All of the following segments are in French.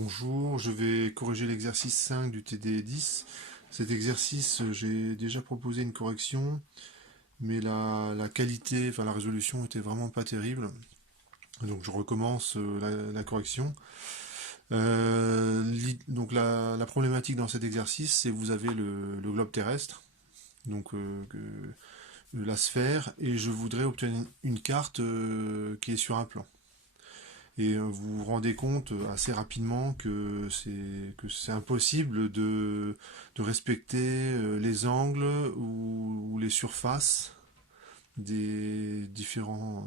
Bonjour, je vais corriger l'exercice 5 du TD10. Cet exercice, j'ai déjà proposé une correction, mais la qualité, enfin la résolution était vraiment pas terrible. Donc je recommence la correction. Donc la problématique dans cet exercice, c'est que vous avez le globe terrestre, donc la sphère, et je voudrais obtenir une carte qui est sur un plan. Et vous vous rendez compte assez rapidement que c'est impossible de respecter les angles ou les surfaces des différentes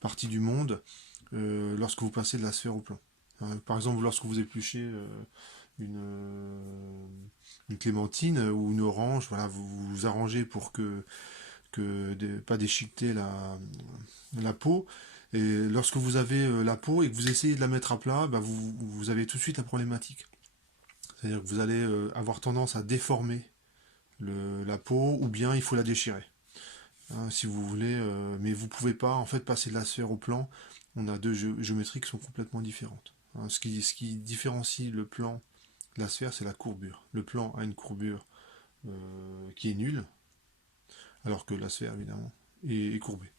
parties du monde lorsque vous passez de la sphère au plan. Par exemple, lorsque vous épluchez une, euh, une clémentine ou une orange, voilà, vous vous arrangez pour pas déchiqueter la peau. Et lorsque vous avez la peau et que vous essayez de la mettre à plat, bah vous avez tout de suite la problématique. C'est-à-dire que vous allez avoir tendance à déformer la peau ou bien il faut la déchirer. Si vous voulez, mais vous pouvez pas en fait passer de la sphère au plan. On a deux géométries qui sont complètement différentes. Ce qui différencie le plan de la sphère, c'est la courbure. Le plan a une courbure qui est nulle, alors que la sphère, évidemment, est courbée.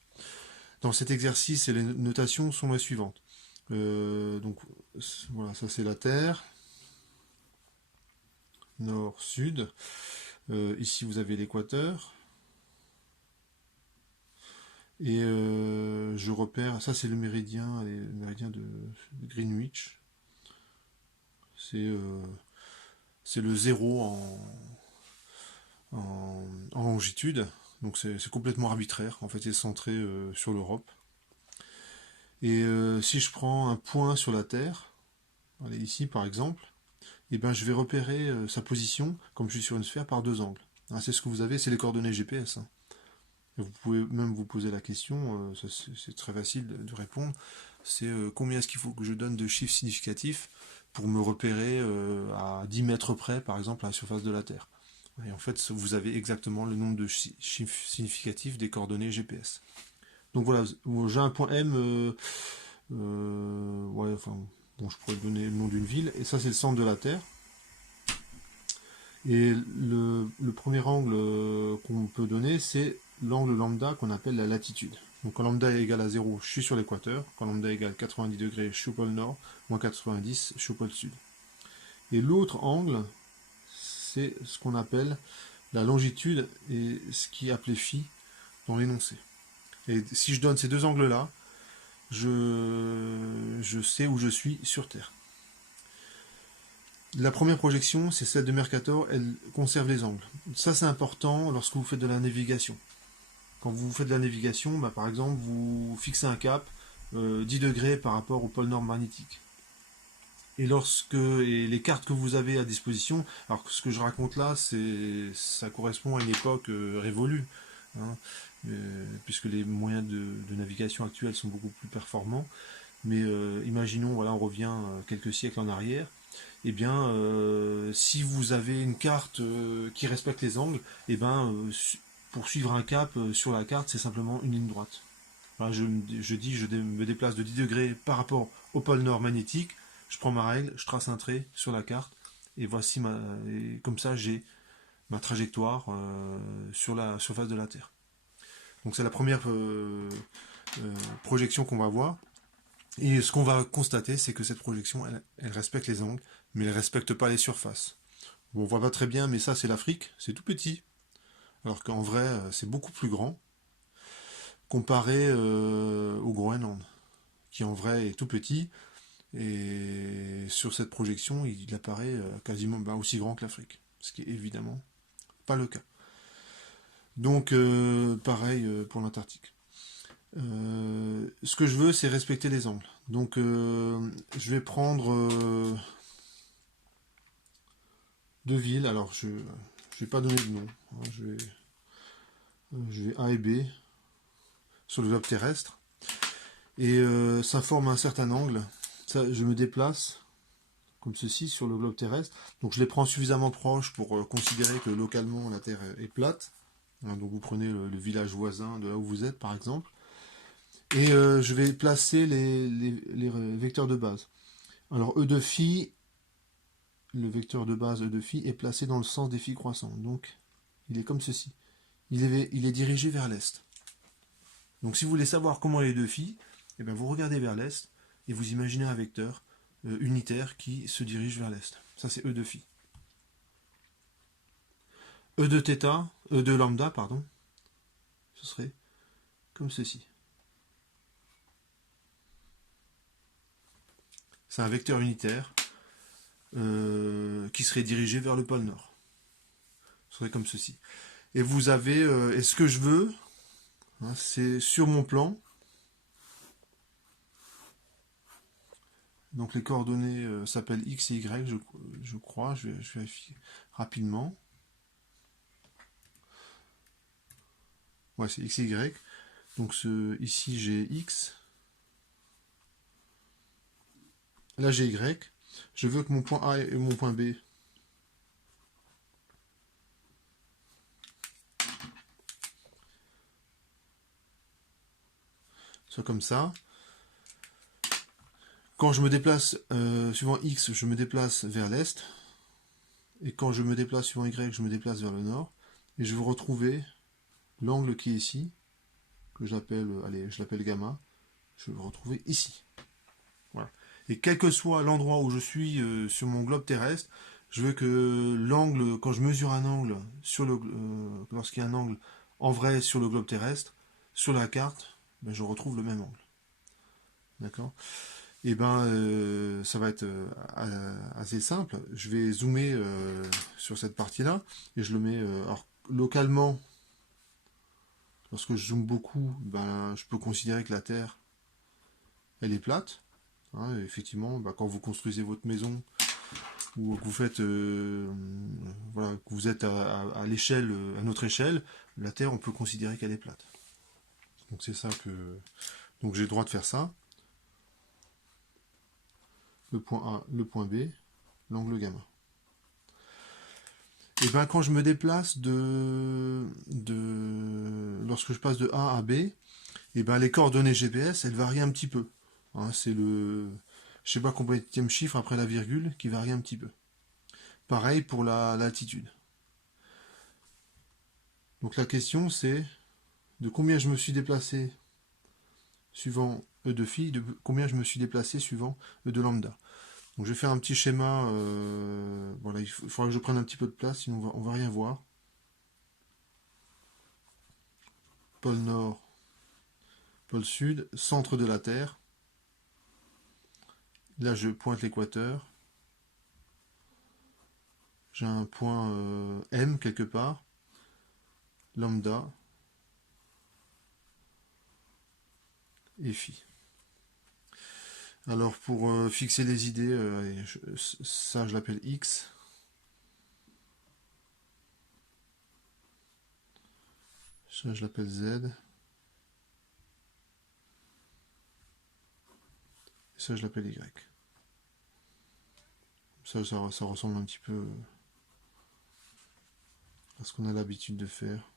Dans cet exercice, les notations sont les suivantes. Donc voilà, ça c'est la Terre, nord, sud. Ici vous avez l'équateur. Et je repère, ça c'est le méridien de Greenwich. C'est le zéro en longitude. Donc c'est complètement arbitraire. En fait, c'est centré sur l'Europe. Et si je prends un point sur la Terre, allez, ici par exemple, et ben, je vais repérer sa position, comme je suis sur une sphère, par deux angles. C'est ce que vous avez, c'est les coordonnées GPS. Vous pouvez même vous poser la question, c'est très facile de répondre, c'est combien est-ce qu'il faut que je donne de chiffres significatifs pour me repérer à 10 mètres près, par exemple, à la surface de la Terre. Et en fait, vous avez exactement le nombre de chiffres significatifs des coordonnées GPS. Donc voilà, j'ai un point M, ouais, enfin, bon, je pourrais donner le nom d'une ville, et ça c'est le centre de la Terre. Et le premier angle qu'on peut donner, c'est l'angle lambda qu'on appelle la latitude. Donc quand lambda est égal à 0, je suis sur l'équateur. Quand lambda est égal à 90 degrés, je suis au pôle nord. Moins 90, je suis au pôle sud. Et l'autre angle, c'est ce qu'on appelle la longitude et ce qui est appelé phi dans l'énoncé. Et si je donne ces deux angles-là, je sais où je suis sur Terre. La première projection, c'est celle de Mercator, elle conserve les angles. Ça, c'est important lorsque vous faites de la navigation. Quand vous faites de la navigation, bah, par exemple, vous fixez un cap 10 degrés par rapport au pôle nord magnétique. Et les cartes que vous avez à disposition, alors ce que je raconte là, ça correspond à une époque révolue, hein, puisque les moyens de navigation actuels sont beaucoup plus performants. Mais imaginons, voilà, on revient quelques siècles en arrière. Eh bien, si vous avez une carte qui respecte les angles, eh ben, pour suivre un cap sur la carte, c'est simplement une ligne droite. Voilà, je me déplace de 10 degrés par rapport au pôle nord magnétique, je prends ma règle, je trace un trait sur la carte, et comme ça j'ai ma trajectoire sur la surface de la Terre. Donc c'est la première projection qu'on va voir. Et ce qu'on va constater, c'est que cette projection, elle respecte les angles, mais elle ne respecte pas les surfaces. Bon, on voit pas très bien, mais ça c'est l'Afrique, c'est tout petit. Alors qu'en vrai, c'est beaucoup plus grand, comparé au Groenland, qui en vrai est tout petit, et sur cette projection, il apparaît quasiment aussi grand que l'Afrique, ce qui est évidemment pas le cas. Donc, pareil pour l'Antarctique. Ce que je veux, c'est respecter les angles. Donc, je vais prendre deux villes. Alors, je vais pas donner de nom. Je vais A et B sur le globe terrestre. Et ça forme un certain angle. Je me déplace comme ceci sur le globe terrestre. Donc, je les prends suffisamment proches pour considérer que localement la Terre est plate. Donc, vous prenez le village voisin de là où vous êtes, par exemple. Et je vais placer les vecteurs de base. Alors E de phi, le vecteur de base E de phi est placé dans le sens des phi croissants. Donc il est comme ceci. Il est dirigé vers l'est. Donc si vous voulez savoir comment est E de phi, eh bien, vous regardez vers l'est et vous imaginez un vecteur unitaire qui se dirige vers l'est. Ça c'est E de phi. E de θ, E de lambda, pardon, ce serait comme ceci. C'est un vecteur unitaire qui serait dirigé vers le pôle nord. Ce serait comme ceci. Et vous avez, et ce que je veux, hein, c'est sur mon plan, donc les coordonnées s'appellent x et y, je crois, je vérifie rapidement. Ouais, c'est x et y. Donc ici j'ai x, là j'ai y. Je veux que mon point A et mon point B soient comme ça. Quand je me déplace suivant x, je me déplace vers l'est. Et quand je me déplace suivant y, je me déplace vers le nord. Et je vais retrouver l'angle qui est ici, que j'appelle, allez, je l'appelle gamma. Je vais le retrouver ici. Voilà. Et quel que soit l'endroit où je suis sur mon globe terrestre, je veux que l'angle, quand je mesure un angle sur lorsqu'il y a un angle en vrai sur le globe terrestre, sur la carte, ben, je retrouve le même angle. D'accord? Et ben ça va être assez simple. Je vais zoomer sur cette partie-là et je le mets alors, localement. Lorsque je zoome beaucoup, ben, je peux considérer que la Terre elle est plate. Hein, effectivement, ben, quand vous construisez votre maison ou que vous faites voilà, que vous êtes à l'échelle, à notre échelle, la Terre on peut considérer qu'elle est plate. Donc c'est ça que donc j'ai le droit de faire ça. Le point A, le point B, l'angle gamma. Et ben quand je me déplace lorsque je passe de A à B, et ben les coordonnées GPS elles varient un petit peu. Hein, c'est le je sais pas combienième chiffre après la virgule qui varie un petit peu. Pareil pour la latitude. Donc la question c'est de combien je me suis déplacé suivant E de phi, de combien je me suis déplacé suivant E de lambda. Donc je vais faire un petit schéma, voilà, il faudra que je prenne un petit peu de place, sinon on va rien voir. Pôle Nord, pôle Sud, centre de la Terre. Là je pointe l'équateur. J'ai un point M quelque part. Lambda. Et phi. Alors pour fixer les idées, ça je l'appelle X. Ça je l'appelle Z. Et ça je l'appelle Y. Ça ressemble un petit peu à ce qu'on a l'habitude de faire.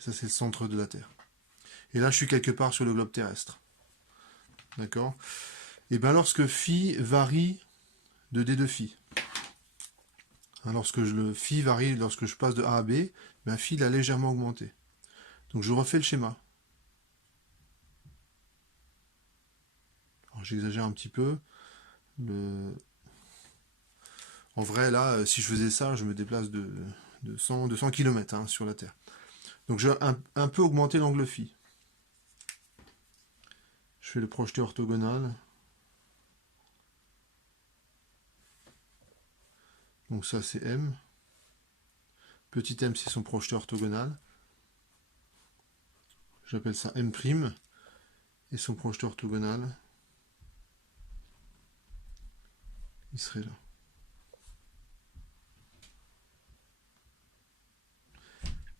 Ça c'est le centre de la Terre. Et là je suis quelque part sur le globe terrestre. D'accord? Et bien lorsque phi varie de d de phi. Hein, lorsque le phi varie, lorsque je passe de A à B, ben phi a légèrement augmenté. Donc je refais le schéma. J'exagère un petit peu. En vrai, là, si je faisais ça, je me déplace de 200 km hein, sur la Terre. Donc je vais un peu augmenter l'angle phi. Je fais le projeté orthogonal. Donc ça c'est M. Petit m c'est son projeté orthogonal. J'appelle ça M'. Et son projeté orthogonal, il serait là.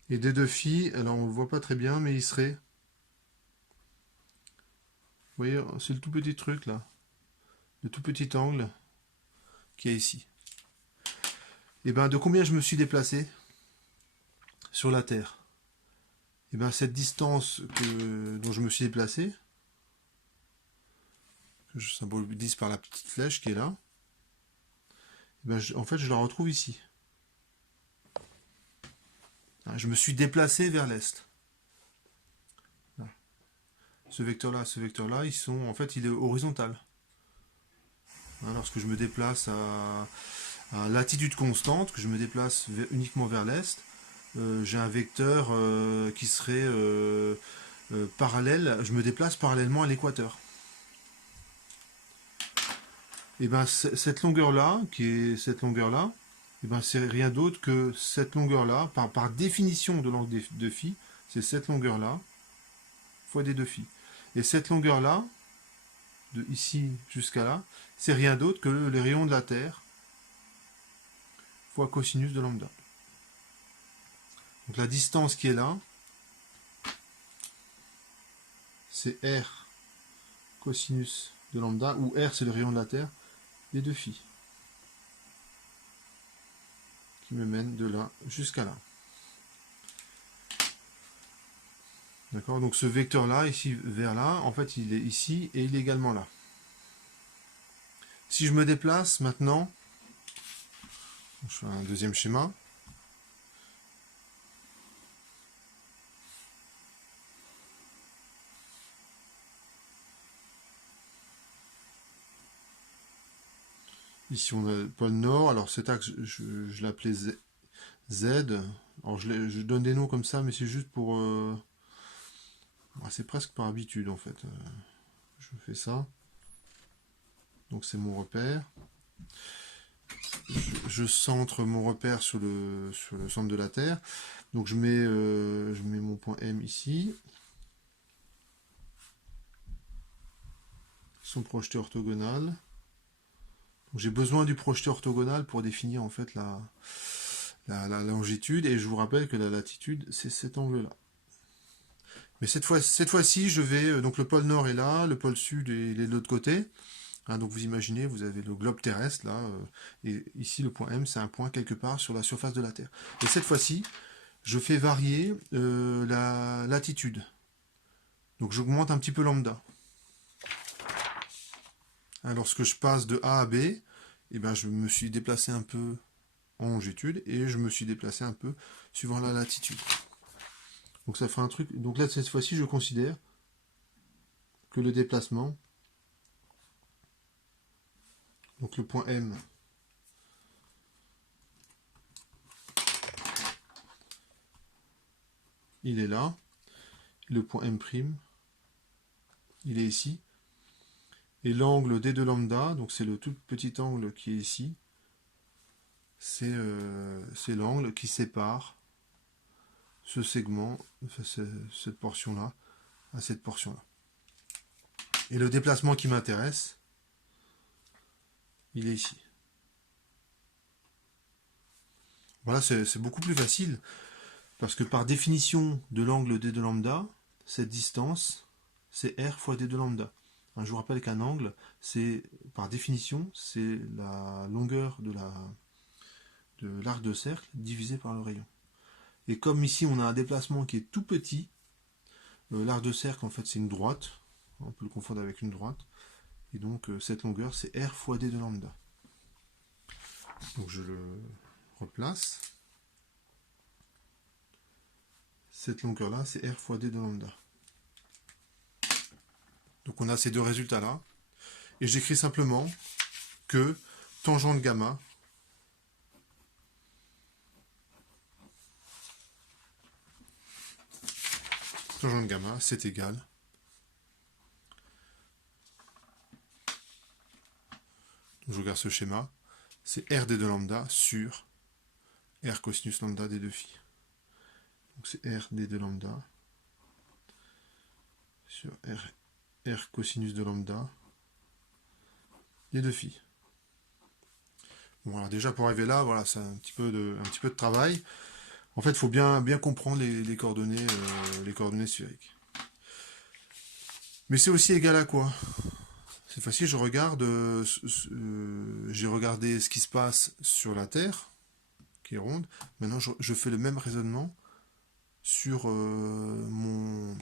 Et D de phi, alors on ne le voit pas très bien, mais il serait... Vous voyez, c'est le tout petit truc là. Le tout petit angle qu'il y a ici. Et bien de combien je me suis déplacé sur la Terre? Et bien cette distance dont je me suis déplacé, que je symbolise par la petite flèche qui est là, eh ben, en fait je la retrouve ici. Je me suis déplacé vers l'est. Ce vecteur-là, ils sont, en fait, il est horizontal. Lorsque je me déplace à latitude constante, que je me déplace uniquement vers l'est, j'ai un vecteur qui serait parallèle, je me déplace parallèlement à l'équateur. Et ben cette longueur-là, qui est cette longueur-là, et ben c'est rien d'autre que cette longueur-là, par définition de l'angle de phi, c'est cette longueur-là fois d de phi. Et cette longueur-là, de ici jusqu'à là, c'est rien d'autre que les rayons de la Terre fois cosinus de lambda. Donc la distance qui est là, c'est r cosinus de lambda, où r c'est le rayon de la Terre, d de phi, qui me mène de là jusqu'à là. D'accord, donc ce vecteur-là, ici vers là, en fait, il est ici et il est également là. Si je me déplace maintenant, je fais un deuxième schéma. Ici, on a le pôle nord. Alors, cet axe, je l'appelais Z. Alors, je donne des noms comme ça, mais c'est juste pour... c'est presque par habitude, en fait. Je fais ça. Donc, c'est mon repère. Je centre mon repère sur le centre de la Terre. Donc, je mets mon point M ici. Son projeté orthogonal. J'ai besoin du projeté orthogonal pour définir en fait la longitude, et je vous rappelle que la latitude c'est cet angle-là. Mais cette fois-ci, je vais donc le pôle nord est là, le pôle sud est de l'autre côté. Donc vous imaginez, vous avez le globe terrestre là, et ici le point M, c'est un point quelque part sur la surface de la Terre. Et cette fois-ci, je fais varier la latitude. Donc j'augmente un petit peu lambda. Lorsque je passe de A à B, eh ben, je me suis déplacé un peu en longitude et je me suis déplacé un peu suivant la latitude. Donc ça fait un truc. Donc là, cette fois-ci, je considère que le déplacement, donc le point M, il est là. Le point M', il est ici. Et l'angle d de lambda, donc c'est le tout petit angle qui est ici, c'est l'angle qui sépare ce segment, enfin, cette portion-là, à cette portion-là. Et le déplacement qui m'intéresse, il est ici. Voilà, c'est beaucoup plus facile, parce que par définition de l'angle d de lambda, cette distance, c'est r fois d de lambda. Je vous rappelle qu'un angle, c'est par définition, c'est la longueur de l'arc de cercle divisé par le rayon. Et comme ici on a un déplacement qui est tout petit, l'arc de cercle en fait c'est une droite, on peut le confondre avec une droite, et donc cette longueur c'est r fois d de lambda. Donc je le replace. Cette longueur là c'est r fois d de lambda. Donc on a ces deux résultats là, et j'écris simplement que tangente gamma c'est égal je regarde ce schéma, c'est rd de lambda sur r cosinus lambda d de phi. Donc c'est rd de lambda sur r cosinus de lambda d de phi. Bon, alors déjà pour arriver là, voilà, c'est un petit peu de travail. En fait, il faut bien comprendre les coordonnées sphériques. Mais c'est aussi égal à quoi? Cette fois-ci, j'ai regardé ce qui se passe sur la Terre, qui est ronde. Maintenant, je fais le même raisonnement sur mon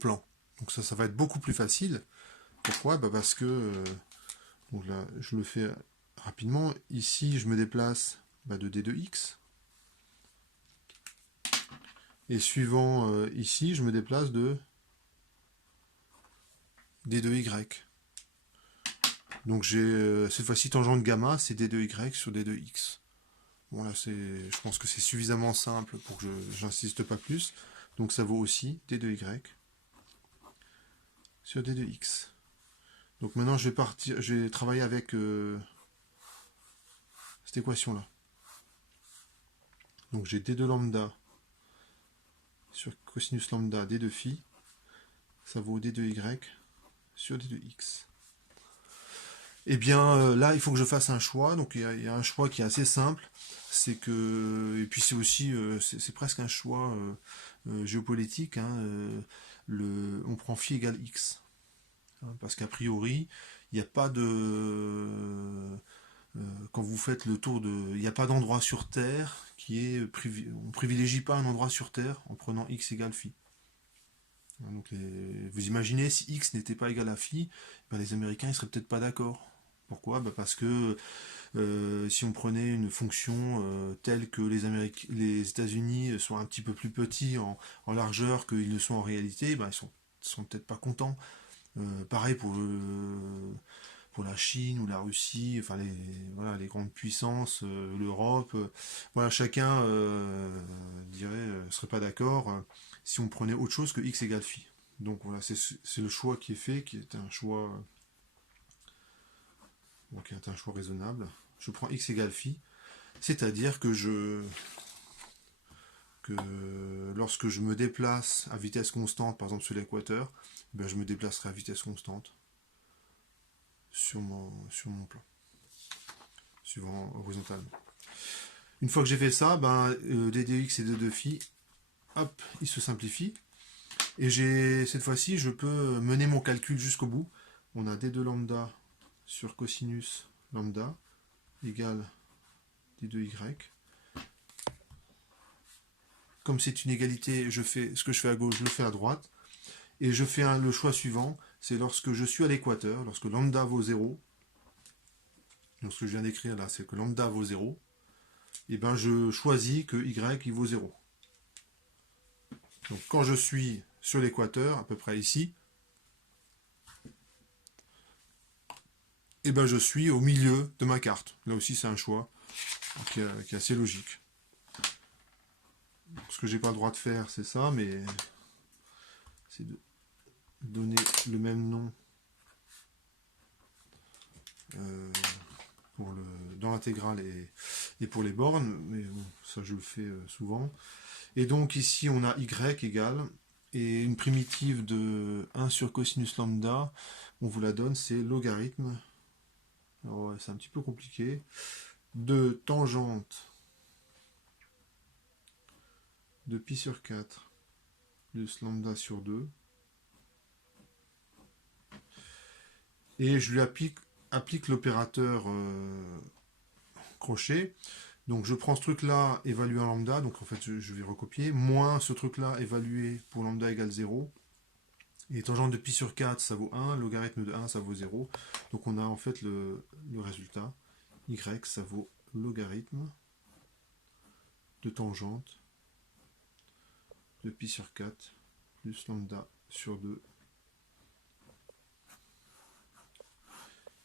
plan. Donc ça va être beaucoup plus facile, Pourquoi? Bah parce que, donc là, je le fais rapidement. Ici, je me déplace de D de X. Et suivant ici, je me déplace de D de Y. Donc j'ai cette fois-ci tangente gamma, c'est D de Y sur D de X. Bon là, je pense que c'est suffisamment simple pour que j'insiste pas plus. Donc ça vaut aussi D de Y sur D de X. Donc maintenant je vais travailler avec cette équation là. Donc j'ai D de lambda sur cosinus lambda D de phi, ça vaut D de Y sur D de X. Et bien là il faut que je fasse un choix, donc il y a un choix qui est assez simple, c'est que, et puis c'est aussi, c'est presque un choix géopolitique, hein, on prend phi égale X. Parce qu'a priori, il n'y a pas de... quand vous faites le tour de... Il n'y a pas d'endroit sur Terre qui est... On ne privilégie pas un endroit sur Terre en prenant x égale phi. Donc vous imaginez, si x n'était pas égal à phi, ben les Américains ne seraient peut-être pas d'accord. Pourquoi? Parce que si on prenait une fonction telle que les États-Unis sont un petit peu plus petits en largeur qu'ils ne sont en réalité, ben ils sont peut-être pas contents. Pareil pour la Chine ou la Russie, enfin les grandes puissances, l'Europe, voilà, chacun serait pas d'accord si on prenait autre chose que x égale phi. Donc voilà, c'est le choix qui est fait, qui est un choix, qui est un choix raisonnable. Je prends x égale phi, c'est-à-dire que lorsque je me déplace à vitesse constante, par exemple sur l'équateur, ben je me déplacerai à vitesse constante sur mon plan, suivant horizontalement. Une fois que j'ai fait ça, d de x et d de phi, hop, ils se simplifient. Et cette fois-ci, je peux mener mon calcul jusqu'au bout. On a d de lambda sur cosinus lambda égale d de y. Comme c'est une égalité, je fais ce que je fais à gauche, je le fais à droite. Et je fais le choix suivant, c'est lorsque je suis à l'équateur, lorsque lambda vaut 0, donc ce que je viens d'écrire là, c'est que lambda vaut 0, et ben je choisis que y il vaut 0. Donc quand je suis sur l'équateur, à peu près ici, et ben je suis au milieu de ma carte. Là aussi c'est un choix qui est assez logique. Ce que j'ai pas le droit de faire, c'est ça, mais c'est de donner le même nom dans l'intégrale et pour les bornes, mais bon, ça je le fais souvent. Et donc ici on a y égale, et une primitive de 1 sur cosinus lambda, on vous la donne, c'est logarithme, alors c'est un petit peu compliqué, de tangente de pi sur 4 plus lambda sur 2, et je lui applique l'opérateur crochet. Donc je prends ce truc là évalué en lambda, donc en fait je vais recopier, moins ce truc là évalué pour lambda égale 0, et tangente de pi sur 4 ça vaut 1, logarithme de 1 ça vaut 0, donc on a en fait le résultat, y ça vaut logarithme de tangente de pi sur 4 plus lambda sur 2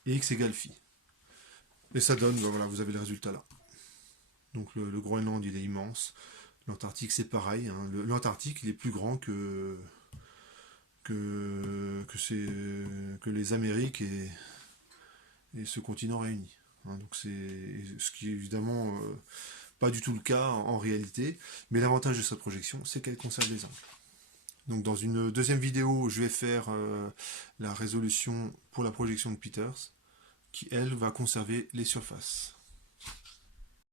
et x égale phi. Et ça donne, voilà, vous avez le résultat là. Donc le Groenland il est immense, l'Antarctique c'est pareil, hein. L'Antarctique il est plus grand que les Amériques et ce continent réuni. Hein. Donc c'est ce qui est évidemment pas du tout le cas en réalité, mais l'avantage de cette projection c'est qu'elle conserve les angles. Donc dans une deuxième vidéo je vais faire la résolution pour la projection de Peters, qui elle va conserver les surfaces.